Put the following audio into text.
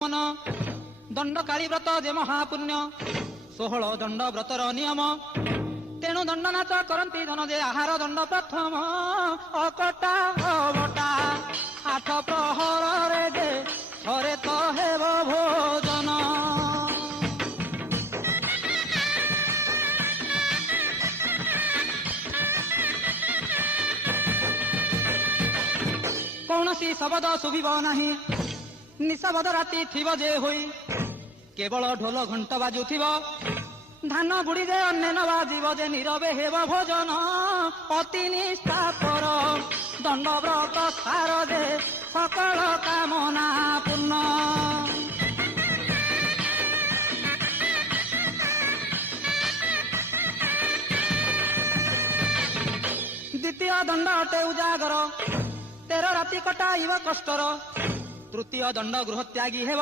मन दंड काली व्रत जे महापुण्य 16 दंड व्रतर नियम तेणु दंड नाच करती धन जे आहार दंड प्रथम अकटा अबटा 8 प्रहर रे जे थरे तो हेब भोजन। कौनसी शब्द शुभिब नाही निशब्द राति थिब जे होई केवल ढोल घंट बाजुथिब धान गुड़ी जे अन्य न बाजिब जे नीरवे हेब भोजन अति निष्ठापर दंड व्रत सार जे सकल कामना पूर्ण। द्वितीय दंड अटे उजागर 13 राति कटाइब कष्टर। तृतीय दंड गृह त्यागी हेब